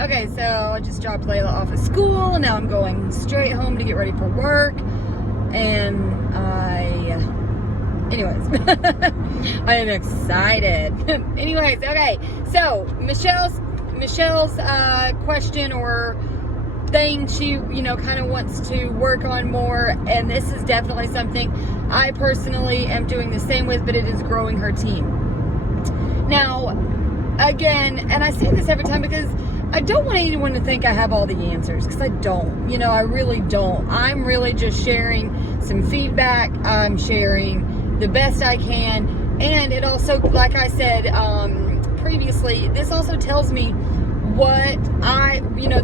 Okay, so I just dropped Layla off at school. Now I'm going straight home to get ready for work. And anyways, I am excited. Anyways, okay, so Michelle's question or thing she, kind of wants to work on more, and this is definitely something I personally am doing the same with, but it is growing her team. Now, again, and I say this every time because I don't want anyone to think I have all the answers, because I don't. I really don't. I'm really just sharing some feedback. I'm sharing the best I can. And it also, like I said previously, this also tells me what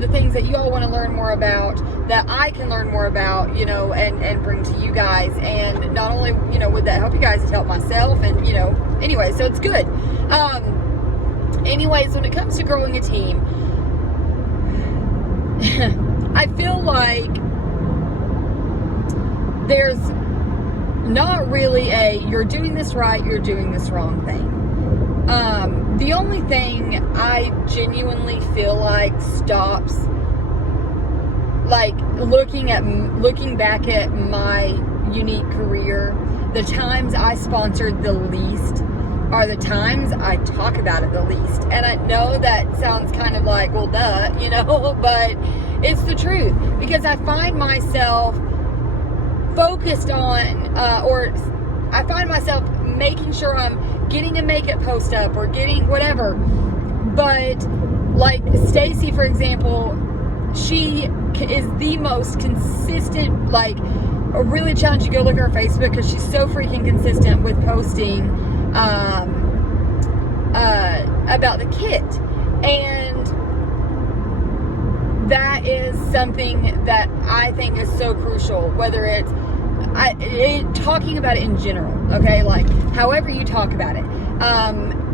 the things that you all want to learn more about, that I can learn more about, and bring to you guys. And not only, would that help you guys, it help myself. And, anyway, so it's good. Anyways, when it comes to growing a team, I feel like there's not really you're doing this right, you're doing this wrong thing. The only thing I genuinely feel like stops, like looking back at my unique career, the times I sponsored the least are the times I talk about it the least. And I know that sounds kind of like, well, duh, but it's the truth, because I find myself focused on, or I find myself making sure I'm getting a makeup post up or getting whatever. But like Stacy, for example, she is the most consistent. Like, I really challenge you to go look at her Facebook, because she's so freaking consistent with posting about the kit. And that is something that I think is so crucial, whether it's talking about it in general, okay, like however you talk about it,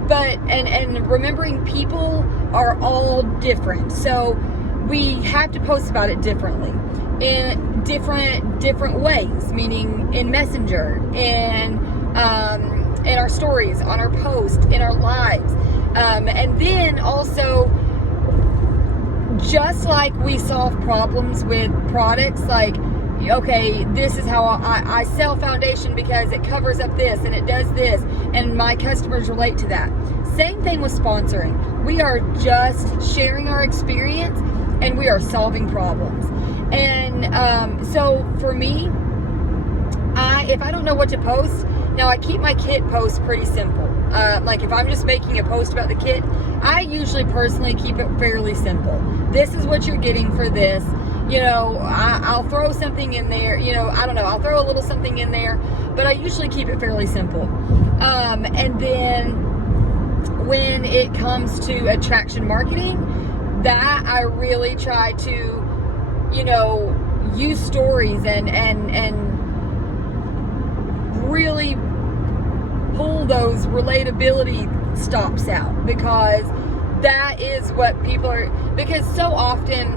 but and remembering people are all different, so we have to post about it differently, in different ways, meaning in Messenger, in our stories, on our posts, in our lives, and then also, just like we solve problems with products, like, okay, this is how I sell foundation because it covers up this and it does this, and my customers relate to that. Same thing with sponsoring. We are just sharing our experience, and we are solving problems. And so for me, if I don't know what to post, now I keep my kit posts pretty simple. Like if I'm just making a post about the kit, I usually personally keep it fairly simple. This is what you're getting for this. I'll throw something in there, I don't know, I'll throw a little something in there, but I usually keep it fairly simple. And then when it comes to attraction marketing, that I really try to, use stories and really pull those relatability stops out, because that is what people are, because so often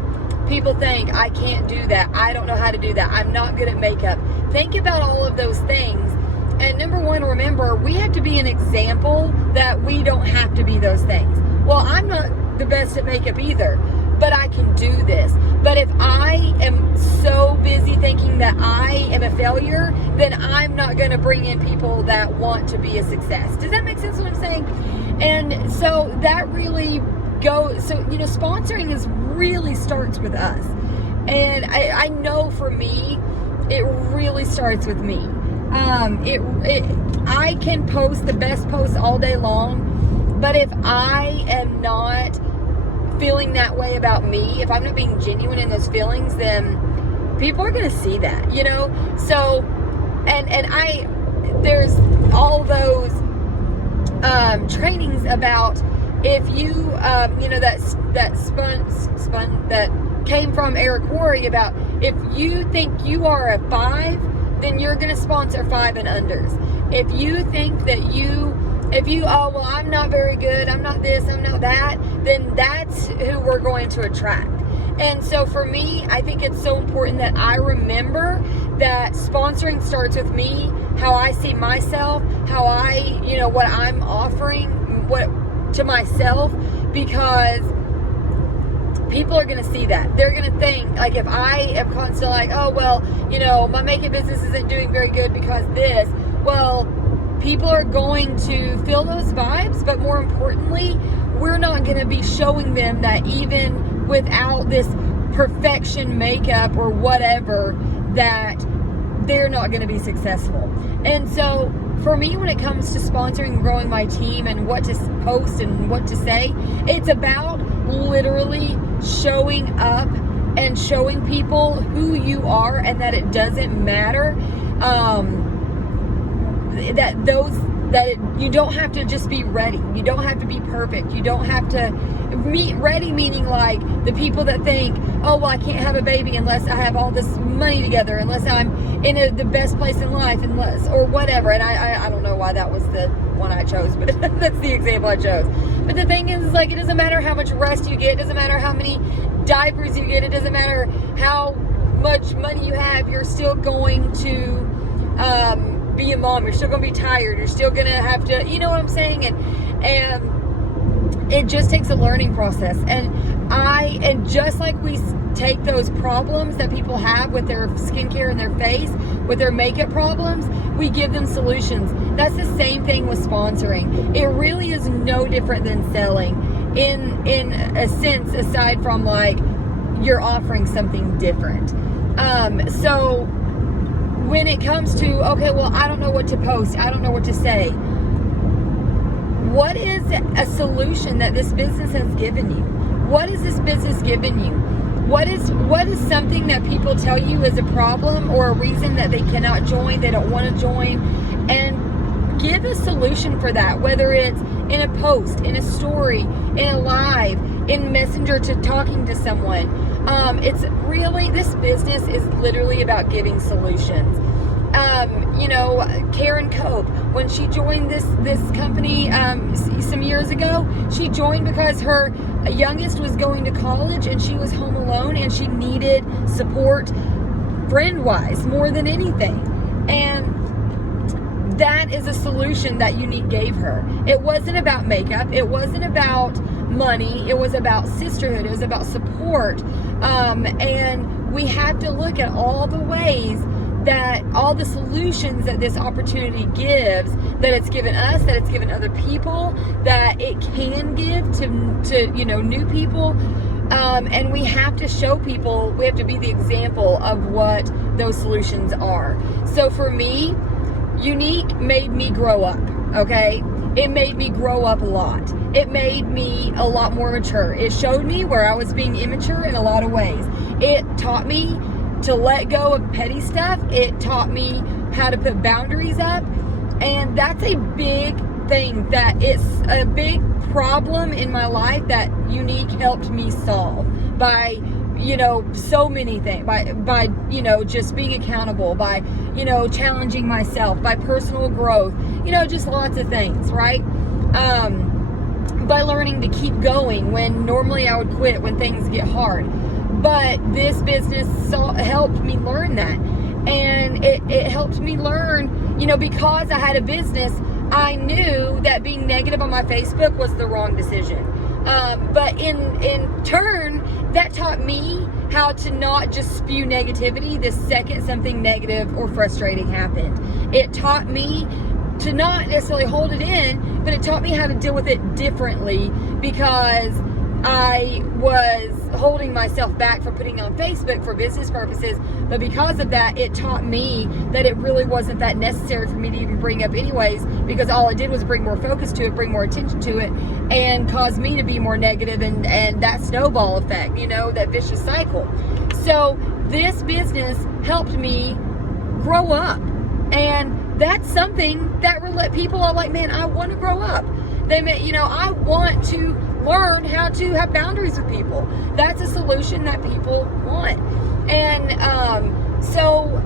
people think, I can't do that, I don't know how to do that, I'm not good at makeup. Think about all of those things, and number one, remember, we have to be an example that we don't have to be those things. Well, I'm not the best at makeup either, but I can do this. But if I am so busy thinking that I am a failure, then I'm not going to bring in people that want to be a success. Does that make sense what I'm saying? And so that really sponsoring really starts with us. And I know for me, it really starts with me. I can post the best posts all day long, but if I am not feeling that way about me, if I'm not being genuine in those feelings, then people are going to see that, so, and there's all those trainings about, if you that spun that came from Eric Worre, about if you think you are a 5, then you're going to sponsor 5 and unders. If you think that I'm not very good, I'm not this, I'm not that, then that's who we're going to attract. And so for me, I think it's so important that I remember that sponsoring starts with me, how I see myself, how what I'm offering to myself, because people are going to see that. They're going to think, like, if I am constantly like, oh, well, my makeup business isn't doing very good because this, well, people are going to feel those vibes, but more importantly, we're not going to be showing them that even without this perfection makeup or whatever, that they're not going to be successful. And so for me, when it comes to sponsoring and growing my team and what to post and what to say, it's about literally showing up and showing people who you are, and that it doesn't matter, you don't have to just be ready. You don't have to be perfect. You don't have to ready, meaning like the people that think, oh, well, I can't have a baby unless I have all this money together, unless I'm in the best place in life, unless, or whatever. And I don't know why that was the one I chose, but that's the example I chose. But the thing is, like, it doesn't matter how much rest you get. It doesn't matter how many diapers you get. It doesn't matter how much money you have. You're still going to be a mom. You're still going to be tired. You're still going to have to, you know what I'm saying? And it just takes a learning process. And just like we take those problems that people have with their skincare and their face, with their makeup problems, we give them solutions. That's the same thing with sponsoring. It really is no different than selling in a sense, aside from like you're offering something different. So when it comes to, okay, well, I don't know what to post, I don't know what to say, what is a solution that this business has given you? What has this business given you? What is something that people tell you is a problem or a reason that they cannot join, they don't want to join? And give a solution for that, whether it's in a post, in a story, in a live, in Messenger, to talking to someone. It's really, this business is literally about giving solutions. Karen Cope, when she joined this company some years ago, she joined because her youngest was going to college and she was home alone and she needed support friend-wise more than anything. And that is a solution that Younique gave her. It wasn't about makeup. It wasn't about money. It was about sisterhood. It was about support. And we have to look at all the ways that all the solutions that this opportunity gives, that it's given us, that it's given other people, that it can give to new people. And we have to show people, we have to be the example of what those solutions are. So for me, Younique made me grow up, okay? It made me grow up a lot. It made me a lot more mature. It showed me where I was being immature in a lot of ways. It taught me to let go of petty stuff. It taught me how to put boundaries up. And that's a big thing, that it's a big problem in my life that Younique helped me solve by so many things, by just being accountable, by challenging myself, by personal growth, just lots of things, right? By learning to keep going when normally I would quit when things get hard. But this business helped me learn that. And it helped me learn, because I had a business, I knew that being negative on my Facebook was the wrong decision. But in turn, that taught me how to not just spew negativity the second something negative or frustrating happened. It taught me to not necessarily hold it in, but it taught me how to deal with it differently, because I was holding myself back from putting on Facebook for business purposes. But because of that, it taught me that it really wasn't that necessary for me to even bring up anyways, because all it did was bring more focus to it, bring more attention to it, and cause me to be more negative, and that snowball effect, that vicious cycle. So this business helped me grow up, and that's something that people are like, man, I want to grow up. I want to learn how to have boundaries with people. That's a solution that people want. And so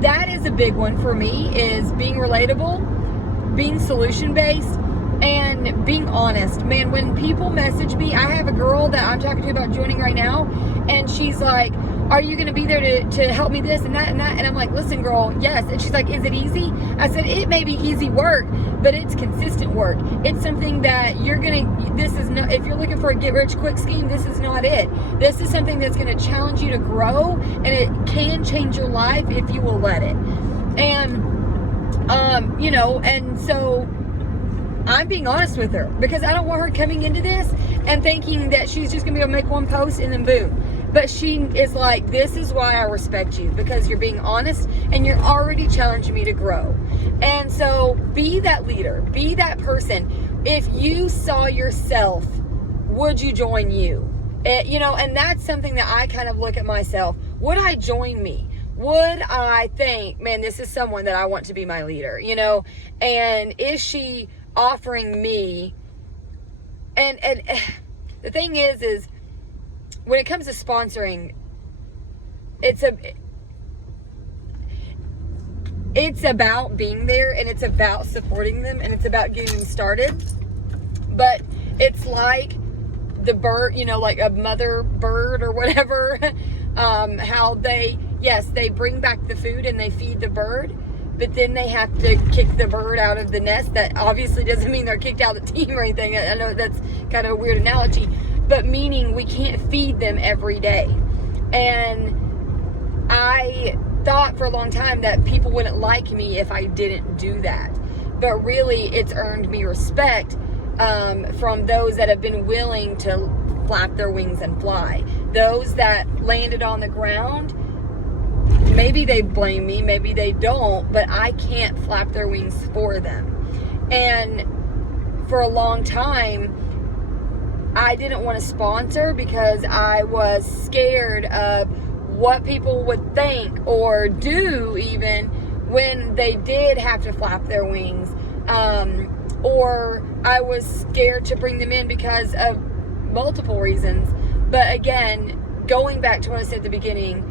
that is a big one for me, is being relatable, being solution-based, and being honest. Man, when people message me, I have a girl that I'm talking to about joining right now, and she's like, are you going to be there to help me this and that and that? And I'm like, listen, girl, yes. And she's like, is it easy? I said, it may be easy work, but it's consistent work. It's something that you're going to, this is not, if you're looking for a get rich quick scheme, this is not it. This is something that's going to challenge you to grow, and it can change your life if you will let it. And, you know, and so I'm being honest with her, because I don't want her coming into this and thinking that she's just going to be able to make one post and then boom. But she is like, this is why I respect you, because you're being honest and you're already challenging me to grow. And so be that leader, be that person. If you saw yourself, would you join you? You know, and that's something that I kind of look at myself. Would I join me? Would I think, man, this is someone that I want to be my leader, you know? And is she offering me? And the thing is when it comes to sponsoring, it's about being there, and it's about supporting them, and it's about getting them started. But it's like the bird, you know, like a mother bird or whatever, how they bring back the food and they feed the bird, but then they have to kick the bird out of the nest. That obviously doesn't mean they're kicked out of the team or anything. I know that's kind of a weird analogy, but meaning we can't feed them every day. And I thought for a long time that people wouldn't like me if I didn't do that. But really, it's earned me respect from those that have been willing to flap their wings and fly. Those that landed on the ground, maybe they blame me, maybe they don't, but I can't flap their wings for them. And for a long time, I didn't want to sponsor because I was scared of what people would think or do, even when they did have to flap their wings. Or I was scared to bring them in because of multiple reasons. But again, going back to what I said at the beginning,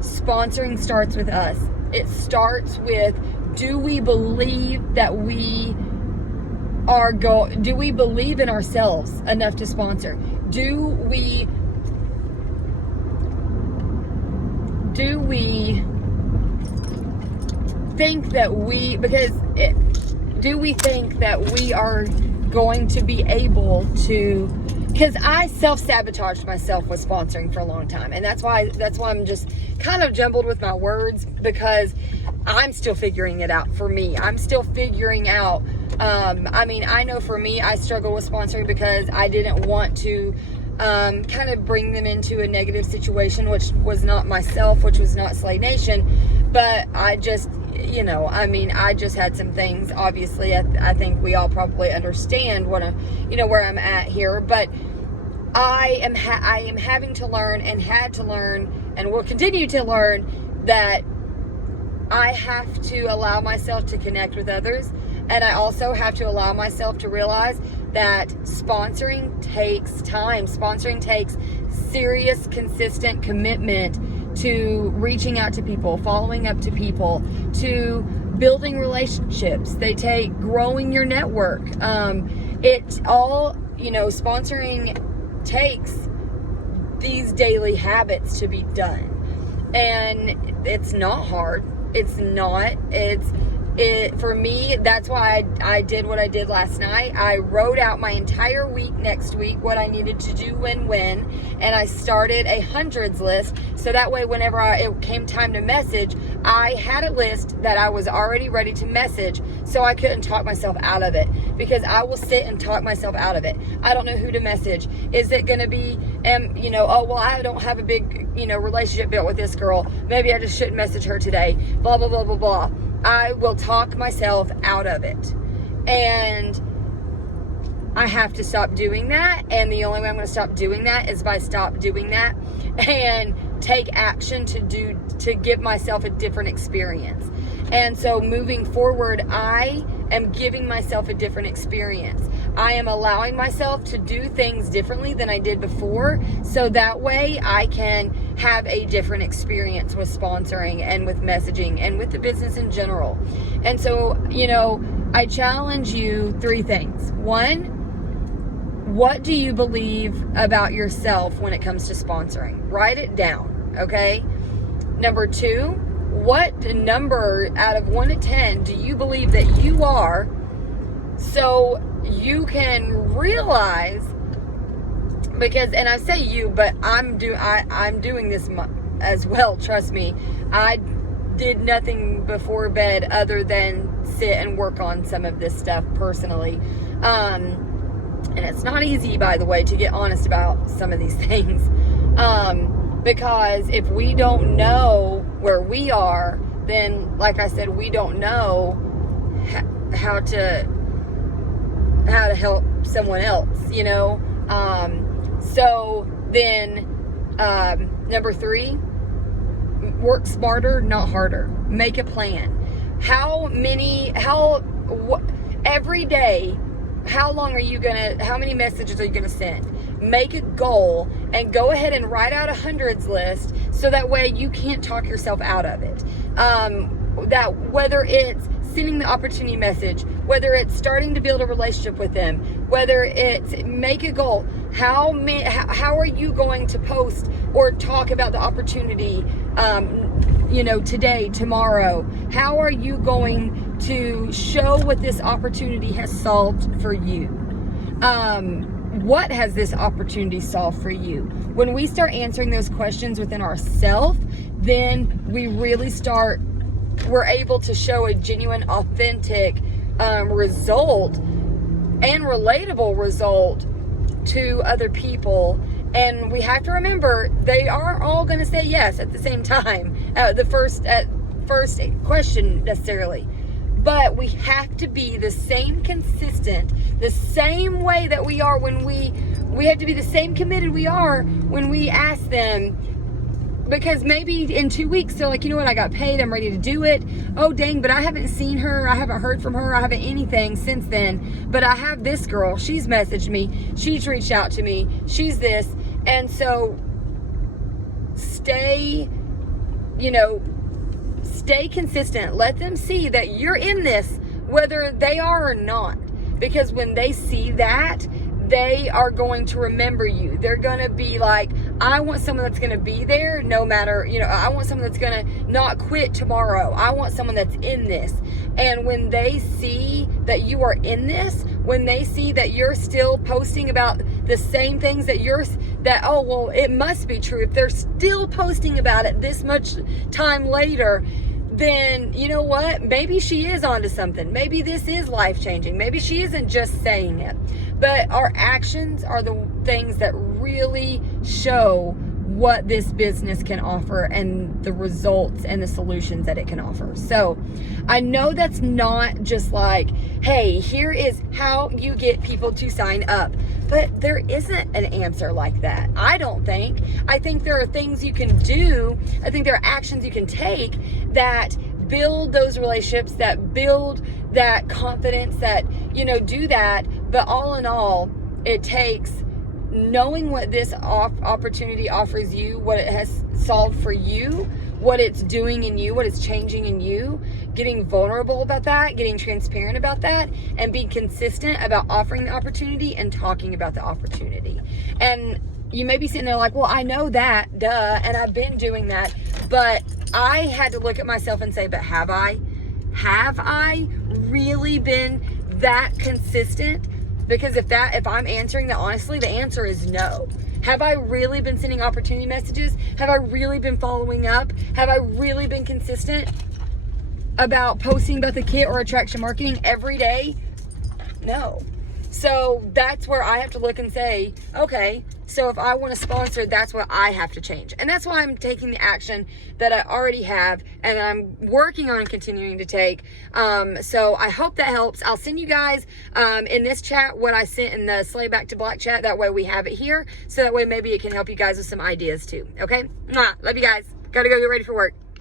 sponsoring starts with us. It starts with, do we believe that we do we believe in ourselves enough to sponsor? Do we think that do we think that we are going to be able to? Because I self-sabotaged myself with sponsoring for a long time. And that's why I'm just kind of jumbled with my words, because I'm still figuring it out for me. I'm still figuring out, I know for me, I struggle with sponsoring because I didn't want to kind of bring them into a negative situation, which was not myself, which was not Slay Nation. But I just, I just had some things. Obviously, I think we all probably understand where I'm at here. But I am having to learn, and had to learn, and will continue to learn, that I have to allow myself to connect with others. And I also have to allow myself to realize that sponsoring takes time. Sponsoring takes serious, consistent commitment to reaching out to people, following up to people, to building relationships. They take growing your network. It's all, sponsoring takes these daily habits to be done. And it's not hard. It's not. For me, that's why I did what I did last night. I wrote out my entire week next week, what I needed to do when, and I started a hundreds list. So that way, whenever it came time to message, I had a list that I was already ready to message, so I couldn't talk myself out of it, because I will sit and talk myself out of it. I don't know who to message. Is it going to be, I don't have a big, relationship built with this girl. Maybe I just shouldn't message her today. Blah, blah, blah, blah, blah. I will talk myself out of it. And I have to stop doing that. And the only way I'm going to stop doing that is by stop doing that and take action to give myself a different experience. And so moving forward, I am giving myself a different experience. I am allowing myself to do things differently than I did before, so that way I can have a different experience with sponsoring and with messaging and with the business in general. And so, I challenge you 3 things. 1, what do you believe about yourself when it comes to sponsoring? Write it down. okay? Number 2, what number out of 1 to 10 do you believe that you are, so you can realize, because, and I say you, but I'm doing this as well, trust me. I did nothing before bed other than sit and work on some of this stuff personally. And it's not easy, by the way, to get honest about some of these things. Because if we don't know where we are, then, like I said, we don't know how to help someone else, you know? So then, number 3, work smarter, not harder. Make a plan. Every day, how many messages are you gonna send? Make a goal and go ahead and write out a hundreds list, so that way you can't talk yourself out of it. That whether it's sending the opportunity message, whether it's starting to build a relationship with them, whether it's make a goal. How are you going to post or talk about the opportunity, today, tomorrow? How are you going to show what this opportunity has solved for you? What has this opportunity solved for you? When we start answering those questions within ourselves, then we really we're able to show a genuine, authentic result and relatable result to other people. And we have to remember, they are all going to say yes at the same time, at first question necessarily. But we have to be the same consistent, the same way that we are when we have to be the same committed we are when we ask them. Because maybe in 2 weeks, they're like, you know what, I got paid, I'm ready to do it. Oh, dang, but I haven't seen her, I haven't heard from her, I haven't anything since then. But I have this girl, she's messaged me, she's reached out to me, she's this. And so stay consistent. Let them see that you're in this, whether they are or not. Because when they see that, they are going to remember you. They're going to be like, I want someone that's going to be there no matter, I want someone that's going to not quit tomorrow. I want someone that's in this. And when they see that you are in this, when they see that you're still posting about the same things oh, well, it must be true. If they're still posting about it this much time later, then you know what? Maybe she is onto something. Maybe this is life-changing. Maybe she isn't just saying it. But our actions are the things that really show what this business can offer and the results and the solutions that it can offer. So I know that's not just like, hey, here is how you get people to sign up. But there isn't an answer like that, I don't think. I think there are things you can do. I think there are actions you can take that build those relationships, that build that confidence, that, do that. But all in all, it takes knowing what this opportunity offers you, what it has solved for you, what it's doing in you, what it's changing in you, getting vulnerable about that, getting transparent about that, and being consistent about offering the opportunity and talking about the opportunity. And you may be sitting there like, well, I know that, duh, and I've been doing that. But I had to look at myself and say, but have I? Have I really been that consistent? Because if I'm answering that honestly, the answer is no. Have I really been sending opportunity messages? Have I really been following up? Have I really been consistent about posting about the kit or attraction marketing every day? No. So that's where I have to look and say, okay, so if I want to sponsor, that's what I have to change. And that's why I'm taking the action that I already have and I'm working on continuing to take. So I hope that helps. I'll send you guys in this chat what I sent in the Slay Back to Black chat. That way we have it here. So that way maybe it can help you guys with some ideas too. Okay? Love you guys. Gotta go get ready for work.